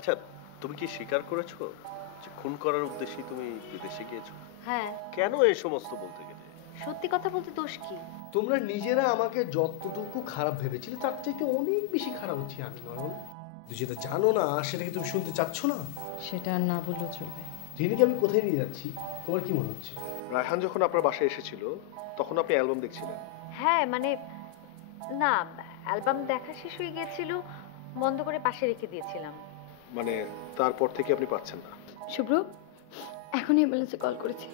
আচ্ছা, তুমি কি স্বীকার করেছো যে খুন করার উদ্দেশ্যে তুমি বিদেশে গিয়েছো? হ্যাঁ। কেন এই সমস্ত বলতে গেলে? সত্যি কথা বলতে দোষ কি? তোমরা নিজেরা আমাকে যতটুকু খারাপ ভেবেছিলে তার চাইতে অনেক বেশি খারাপ হচ্ছে আমি, নয়ন। তুই যেটা জানো না সেটাকে তুমি শুনতে চাচ্ছ না। সেটা না বললেও চলবে। রিনিকে আমি কোথায় নিয়ে যাচ্ছি তোমার কি মনে হচ্ছে? রায়হান যখন আপনার বাসায় এসেছিল তখন আপনি অ্যালবাম দেখছিলেন। হ্যাঁ মানে না, অ্যালবাম দেখা শেষ হয়ে গিয়েছিল, বন্ধ করে পাশে রেখে দিয়েছিলাম। মানে তারপর থেকে আপনি পাচ্ছেন না? শুভ্র, এখনই অ্যাম্বুলেন্সে কল করেছি,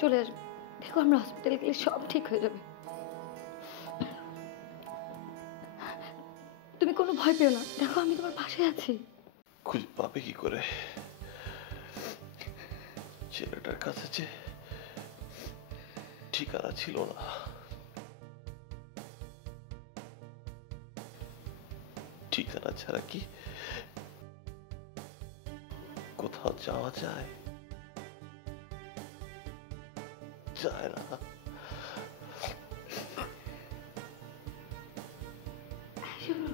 চলে আসবে। দেখো আমরা হসপিটালে গেলে সব ঠিক হয়ে যাবে। তুমি কোনো ভয় পেও না, দেখো আমি তোমার পাশে আছি। খুঁজে পাবে কি করে? ছেলেটার কাছে যে ঠিকানা ছিল না। ঠিকানা ছাড়া কি কোথাও যাওয়া যায়? যায় না। শুভ্র,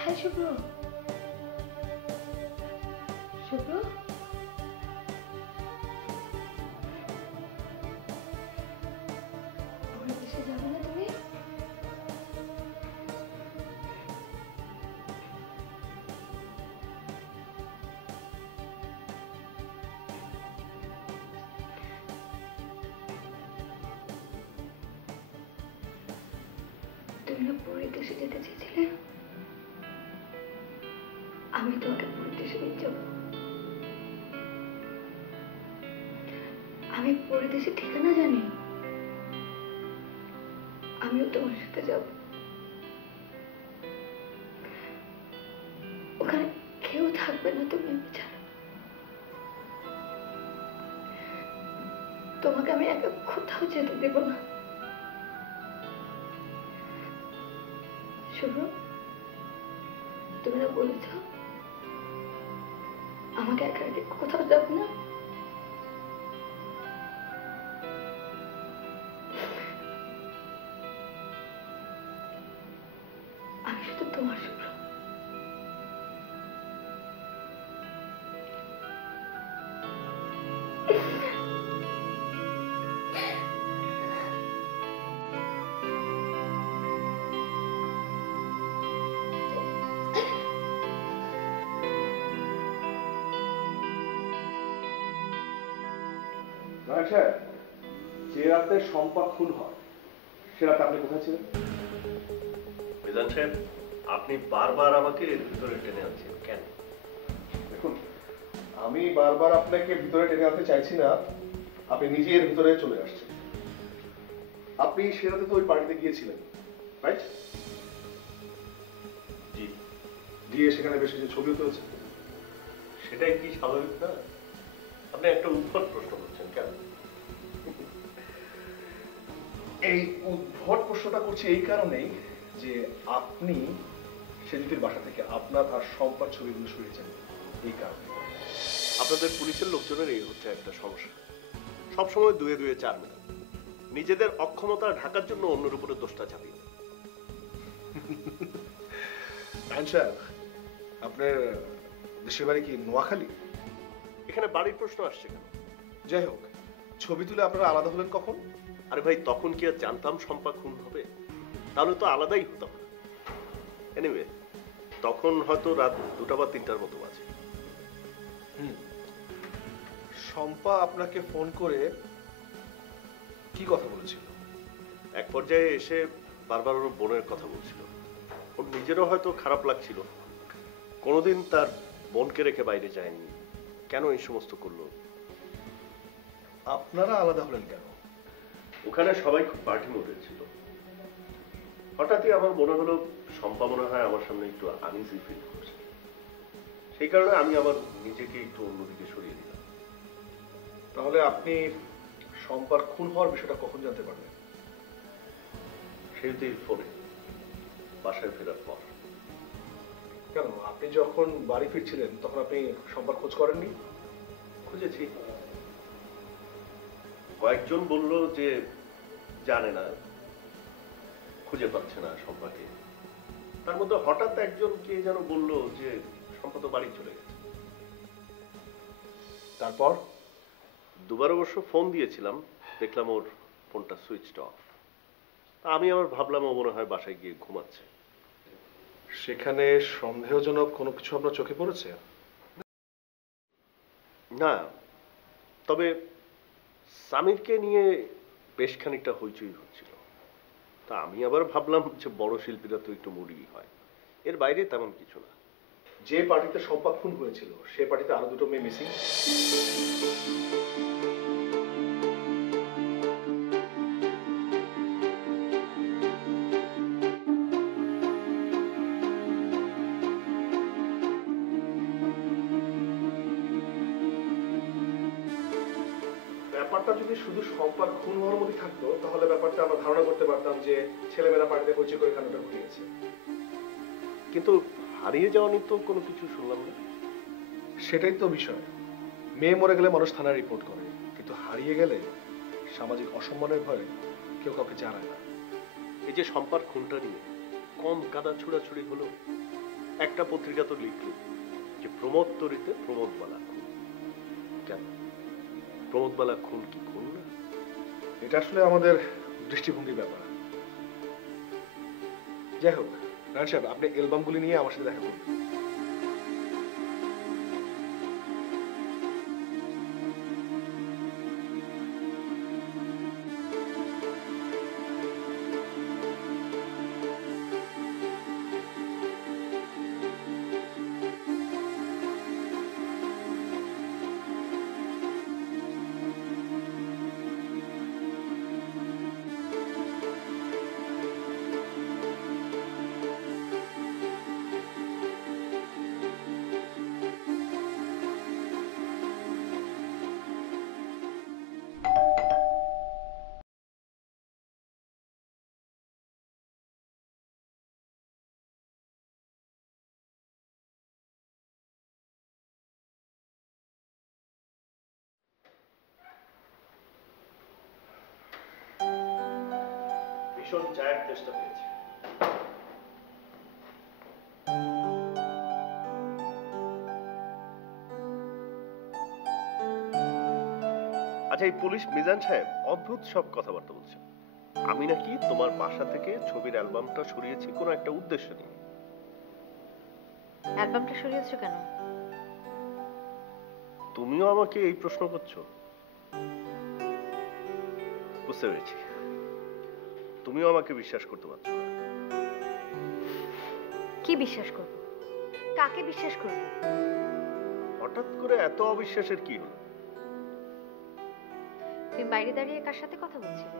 হ্যাঁ শুভ্র, শুভ্র, আমার দেশে যাবে না তুমি? তুমি না পরের দেশে যেতে চেয়েছিলে, আমি তোমাকে পরের দেশে নিয়ে যাব। আমি পরের দেশে ঠিকানা জানি, আমিও তোমার সাথে যাব। ওখানে কেউ থাকবে না তুমি আমি ছাড়া। তোমাকে আমি একা কোথাও যেতে দেব না। শুভ্র, তুমি না বলেছ আমাকে একা রেখে কোথাও যাবে না? আমি শুধু তোমার শুভ্র। যে রাতে শম্পা খুন হয় সে রাতে আপনি কোথায় ছিলেন? মিজান সাহেব, আপনি বারবার আমাকে এর ভিতরে টেনে আনছেন কেন? দেখুন, আমি বারবার আপনাকে ভিতরে টেনে আনতে চাইছি না, আপনি নিজে এর ভিতরে চলে আসছেন। আপনি সে রাতে তো ওই পার্টিতে গিয়েছিলেন, রাইট? জি। গিয়ে সেখানে বেশ কিছু ছবিও তুলেছেন। সেটাই কি স্বাভাবিক না? আপনি একটা উদ্ভট প্রশ্ন করছেন কেন? এই উদ্ভট প্রশ্নটা করছি এই কারণেই যে আপনি সেদিকের বাসা থেকে আপনার আর শম্পার ছবিগুলো সরিয়েছেন। এই কারণে আপনাদের পুলিশের লোকজনের এই হচ্ছে একটা সমস্যা, সবসময় দুয়ে দুয়ে চার মেলা, নিজেদের অক্ষমতা ঢাকার জন্য অন্যের উপরে দোষটা চাপিয়ে। আপনার দেশের বাড়ি কি নোয়াখালী? এখানে বাড়ির প্রশ্ন আসছে কেন? যাই হোক, ছবি তুলে আপনারা আলাদা হলেন কখন? আরে ভাই, তখন কি আর জানতাম শম্পা খুন হবে? তাহলে তো আলাদাই হতাম। এনিওয়ে, তখন হয়তো রাত 2টা বা 3টার মতো বাজে। শম্পা আপনাকে ফোন করে কি কথা বলেছিল? এক পর্যায়ে এসে বারবার ওর বোনের কথা বলছিল। ওর নিজেরও হয়তো খারাপ লাগছিল, কোনোদিন তার বোনকে রেখে বাইরে যায়নি, কেন এই সমস্ত করলো। আপনারা আলাদা হলেন কেন? ওখানে সবাই খুব পার্টি মোডে ছিল। হঠাৎই আমার মনে হলো শম্পা মনে হয় আমার সামনে একটু আনইজি ফিল করছে, সেই কারণে আমি আমার নিজেকে একটু অন্যদিকে সরিয়ে দিলাম। তাহলে আপনি শম্পার খুন হওয়ার বিষয়টা কখন জানতে পারলেন? সেদিন ফোনে বাসায় ফেরার পর। কেন, আপনি যখন বাড়ি ফিরছিলেন তখন আপনি সম্পর্ক খোঁজ করেননি? খুঁজেছি, কয়েকজন বলল যে জানে না, খুঁজে পাচ্ছে না সম্পাকে। তার মধ্যে হঠাৎ একজন কে যেন বলল যে সম্পা তো বাড়ি চলে গেছে। তারপর? দুবার অবশ্য ফোন দিয়েছিলাম, দেখলাম ওর ফোনটা সুইচড অফ। আমি আবার ভাবলাম ও মনে হয় বাসায় গিয়ে ঘুমাচ্ছে। সেখানে সন্দেহজনক কোনো কিছু আপনার চোখে পড়েছে? না, তবে সামিরকে নিয়ে বেশ খানিকটা হইচই হচ্ছিল। তা আমি আবার ভাবলাম যে বড় শিল্পীরা তো একটু মুডি হয়, এর বাইরে তেমন কিছু না। যে পার্টিতে সম্পা খুন হয়েছিল সে পার্টিতে আরো দুটো মেয়ে মিসিং। ব্যাপারটা যদি শুধু সম্পার খুন হওয়ার মধ্যে থাকতো তাহলে ব্যাপারটা আমরা ধারণা করতে পারতাম যে ছেলেমেয়েরা পার্টিতে হইচই করে কাণ্ডটা ঘটিয়েছে। কিন্তু হারিয়ে যাওয়া নিয়ে তো কোনো কিছু শুনলাম না। সেটাই তো বিষয়। মেয়ে মরে গেলে মানুষ থানায় রিপোর্ট করে, কিন্তু হারিয়ে গেলে সামাজিক অসম্মানের ভয়ে কেউ কাউকে জানায় না। এই যে সম্পার খুনটা নিয়ে কম কাদা ছুড়াছুড়ি হলো, একটা পত্রিকা তো লিখল যে প্রমোদ তরিতে প্রমোদবালা খুন। কেন, প্রমোদবালা খুন কি খুন না? এটা আসলে আমাদের দৃষ্টিভঙ্গির ব্যাপার। যাই হোক, নারায়ণ সাহেব, আপনি অ্যালবামগুলি নিয়ে আমার সাথে দেখা করবেন। ভীষণ চায়ের চেষ্টা পেয়েছি। আচ্ছা, এই পুলিশ মিজান সাহেব অদ্ভুত সব কথাবার্তা বলছে। আমি নাকি তোমার বাসা থেকে ছবির অ্যালবামটা সরিয়েছি কোনো একটা উদ্দেশ্য নিয়ে। অ্যালবামটা সরিয়েছো কেন? তুমিও আমাকে এই প্রশ্ন করছো? বুঝতে পেরেছি, তুমিও আমাকে বিশ্বাস করতে পারছো না। কি বিশ্বাস করবো? কাকে বিশ্বাস করবো? হঠাৎ করে এত অবিশ্বাসের কি হলো? তুমি বাইরে দাঁড়িয়ে কার সাথে কথা বলছিলে?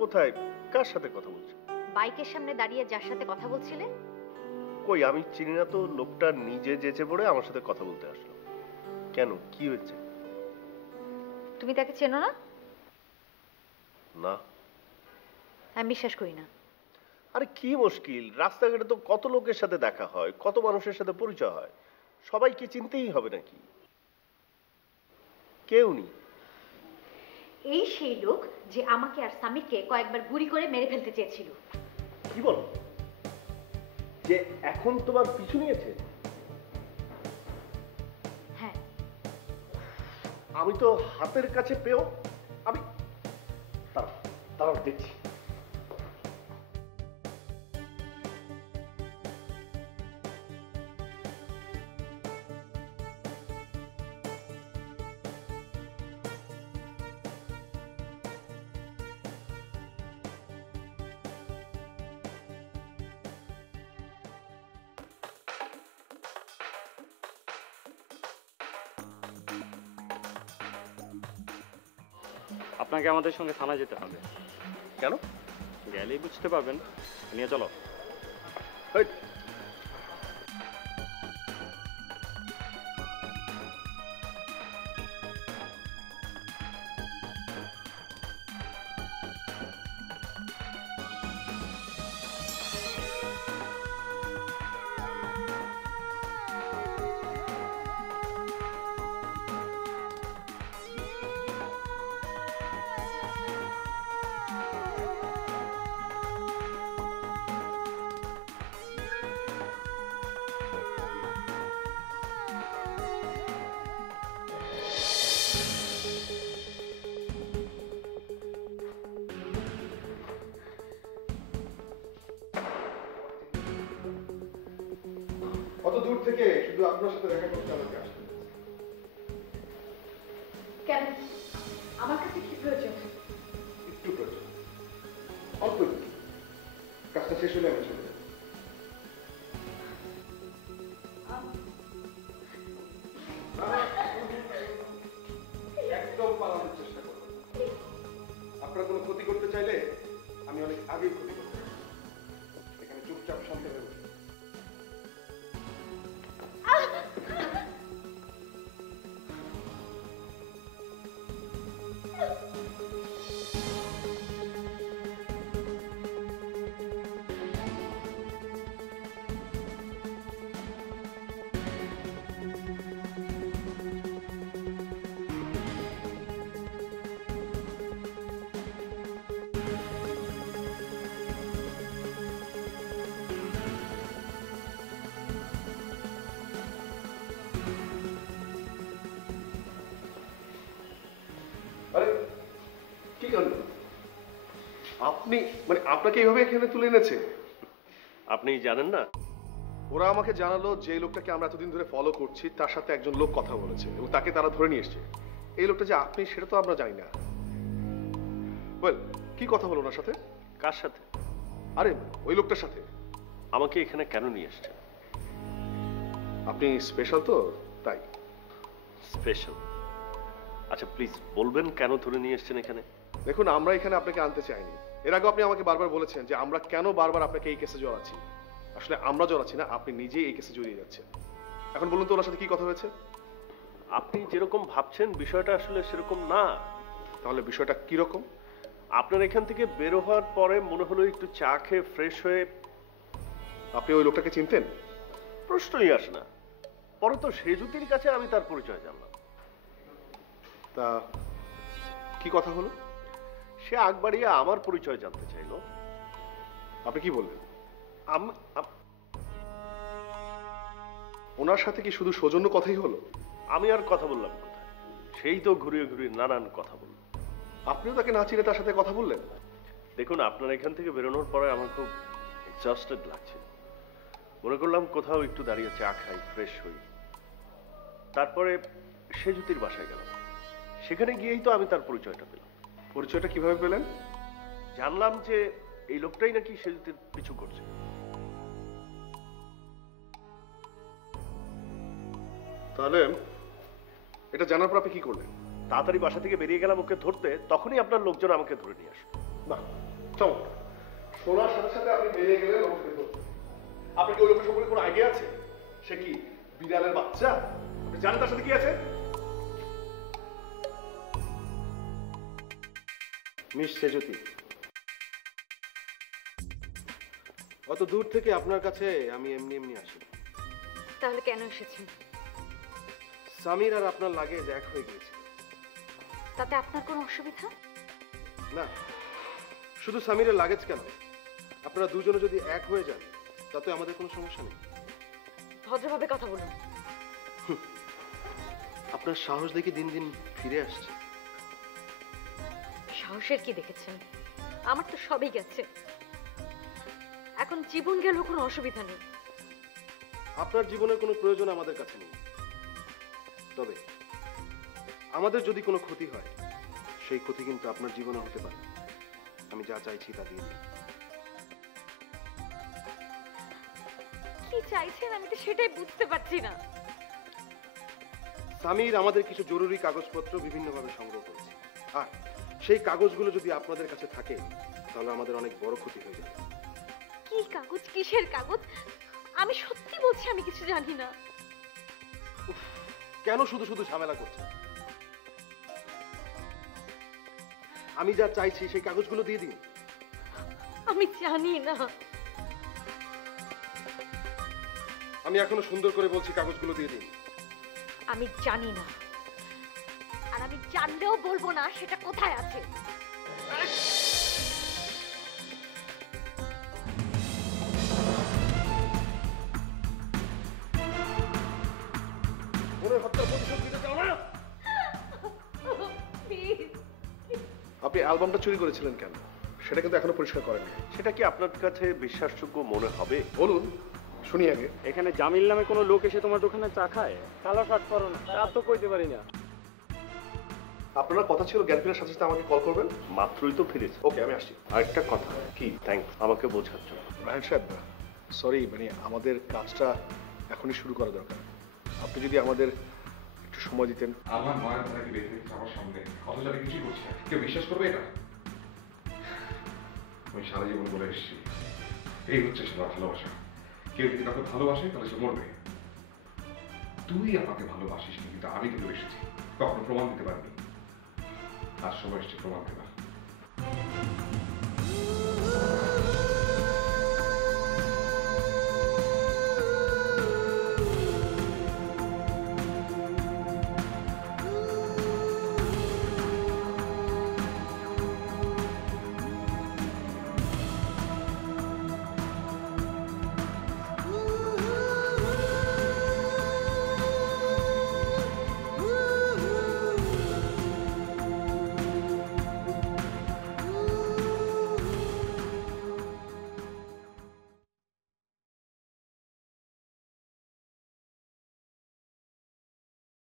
কোথায়, কার সাথে কথা বলছো? বাইকের সামনে দাঁড়িয়ে যার সাথে কথা বলছিলে। কই, আমি চিনি না তো। লোকটা নিজে যেচে পড়ে আমার সাথে কথা বলতে আসলো। কেন, কি হয়েছে? তুমি তাকে চেনো না? না। আমি বিশ্বাস করি না। আরে কি মুশকিল, রাস্তাঘাটে তো কত লোকের সাথে দেখা হয়, কত মানুষের সাথে পরিচয় হয়, সবাইকে চিনতেই হবে নাকি? কেউ নেই। এই সেই লোক যে আমাকে আর সামিরকে কয়েকবার গুলি করে মেরে ফেলতে চেয়েছিল। কি বলো, যে এখন তোমার পিছু নিয়েছে? হ্যাঁ। আমি তো হাতের কাছে পেও, আমি তারা দেখছি। আপনাকে আমাদের সঙ্গে থানায় যেতে হবে। কেন? গেলেই বুঝতে পারবেন। নিয়ে চলো। এই, দূর থেকে শুধু আপনার সাথে দেখা করতে আমাকে আসতে হয়েছে। কেন আমার কাছে কি প্রয়োজন? একটু প্রয়োজন, অল্প একটু। কাজটা শেষ হলে আমি চলে যাব। একদম পালানোর চেষ্টা করবেন না। আপনার কোনো ক্ষতি করতে চাইলে আমি অনেক আগেই ক্ষতি করতে পারি। এখানে চুপচাপ শান্ত হয়ে বসুন। আরে কি কাণ্ড, আপনি মানে আপনাকে এইভাবে এখানে তুলে এনেছে? আপনি জানেন না? ওরা আমাকে জানালো যে লোকটাকে আমরা এতদিন ধরে ফলো করছি তার সাথে একজন লোক কথা বলেছে এবং তাকে তারা ধরে নিয়ে এসছে। এই লোকটা যে আপনি সেটা তো আমরা জানি না। ওয়েল, কি কথা হলো ওনার সাথে? কার সাথে? আরে ওই লোকটার সাথে। আমাকে এখানে কেন নিয়ে এসছেন? আপনি স্পেশাল তো তাই। স্পেশাল? আচ্ছা প্লিজ বলবেন কেন ধরে নিয়ে এসছেন এখানে? দেখুন, আমরা এখানে আপনাকে আনতে চাইনি। এর আগে আপনি আমাকে বারবার বলেছেন যে আমরা কেন বারবার আপনাকে এই কেসে জড়াচ্ছি। আসলে আমরা জড়াচ্ছি না, আপনি নিজেই এই কেসে জড়িয়ে যাচ্ছেন। এখন বলুন তো ওনার সাথে কি কথা হয়েছে? আপনি যেরকম ভাবছেন বিষয়টা আসলে সেরকম না। তাহলে বিষয়টা কি রকম? আপনার এখান থেকে বের হওয়ার পরে মনে হলো একটু চা খেয়ে ফ্রেশ হয়ে। আপনি ওই লোকটাকে চিনতেন? প্রশ্নই আসে না। পরে তো সেজুতির কাছে আমি তার পরিচয় জানলাম। তা কি কথা হলো? সে আগ বাড়িয়ে আমার পরিচয় জানতে চাইলো। আপনি কি বললেন? আম- আম- ওনার সাথে কি শুধু সৌজন্য কথাই হলো? আমি আর কথা বললাম কোথায়? সেই তো ঘুরিয়ে ঘুরিয়ে নানান কথা বলল। আপনিও তাকে না চিনে তার সাথে কথা বললেন? দেখুন, আপনার এখান থেকে বেরোনোর পরে আমার খুব এক্সস্টেড লাগছে। মনে করলাম কোথাও একটু দাঁড়িয়ে চা খাই, ফ্রেশ হই। তারপরে সেজুতির বাসায় গেলাম। সেখানে গিয়েই তো আমি তার পরিচয়টা পেলাম। পরিচয়টা কিভাবে পেলেন? জানলাম যে এই লোকটাই নাকি সেজুতির পিছু করছে। তাহলে এটা জানার পর আপনি কি করলেন? তাড়াতাড়ি বাসা থেকে বেরিয়ে গেলাম ওকে ধরতে। তখনই আপনার লোকজন আমাকে ধরে নিয়ে আসলো। বাহ, চমৎকার। শোনার সাথে সাথে আপনি বেরিয়ে গেলেন লোককে ধরতে। আপনার কি ওই লোকের সম্পর্কে কোনো আইডিয়া আছে? সে কি বিড়ালের বাচ্চা? আপনি জানেন তার সাথে কি আছে? মিস সেজুতি, অত দূর থেকে আপনার কাছে আমি এমনি এমনি আসি। তাহলে কেন এসেছেন? সামির আর আপনার লাগেজ এক হয়ে গিয়েছে। তাতে আপনার কোনো অসুবিধা? না, শুধু সামিরের লাগেজ কেন, আপনারা দুজনে যদি এক হয়ে যান তাতে আমাদের কোনো সমস্যা নেই। ভদ্রভাবে কথা বলুন। আপনার সাহস দেখি দিন দিন ফিরে আসছে। সাহসের কি দেখেছেন? আমার তো সবই গেছে। এখন জীবন গেল, কোনো অসুবিধা নেই। আপনার জীবনের কোনো প্রয়োজন আমাদের কাছে নেই। তবে আমাদের যদি কোনো ক্ষতি হয় সেই ক্ষতি কিন্তু আপনার জীবনে হতে পারে। আমি যা চাইছি তা দিয়ে দিন। কি চাইছেন আমি তো সেটাই বুঝতে পারছি না। সামির আমাদের কিছু জরুরি কাগজপত্র বিভিন্নভাবে সংগ্রহ করেছে, আর সেই কাগজগুলো যদি আপনাদের কাছে থাকে তাহলে আমাদের অনেক বড় ক্ষতি হয়ে যাবে। কি কাগজ? কিসের কাগজ? আমি সত্যি বলছি আমি কিছু জানি না। কেন শুধু শুধু ঝামেলা করছে? আমি যা চাইছি সেই কাগজগুলো দিয়ে দিন। আমি জানি না। আমি এখনো সুন্দর করে বলছি, কাগজগুলো দিয়ে দিন। আমি জানি না, আর আমি জানলেও বলবো না সেটা কোথায় আছে। বোনের হত্যার প্রতিশোধ নিতে চাও না? আপনি অ্যালবামটা চুরি করেছিলেন কেন? সেটা কিন্তু এখনো পরিষ্কার করেননি। সেটা কি আপনার কাছে বিশ্বাসযোগ্য মনে হবে? বলুন, শুনি আগে। এখানে জামিল নামে কোনো লোক এসে তোমার দোকানে চা খায়? কালো শার্ট করো না, তা তো কইতে পারি না। আপনারা কথা ছিল জ্ঞান ফেরার সাথে সাথে আমাকে কল করবেন। মাত্রই তো ফিরেছে। ওকে, আমি আসছি। আরেকটা কথা, কি থ্যাঙ্কস আমাকে বোঝার জন্য। রায়হান সাহেব, সরি, মানে আমাদের কাজটা এখনই শুরু করা দরকার। আপনি যদি আমাদের একটু সময় দিতেন। আমার মায়ের আপনাকে বেঁধে রেখেছে আমার সামনে, অথচ আমি কিছুই করছি না। কেউ বিশ্বাস করবে এটা? আমি সারা জীবন বলে এসেছি, এই হচ্ছে সারা ভালোবাসা। কেউ যদি কাউকে ভালোবাসে তাহলে সে মরবে। তুই আমাকে ভালোবাসিস নি, কিন্তু আমি কিন্তু এসেছি, কখনো প্রমাণ দিতে পারবি। আজ সময় এসছে প্রমাণ দেবার।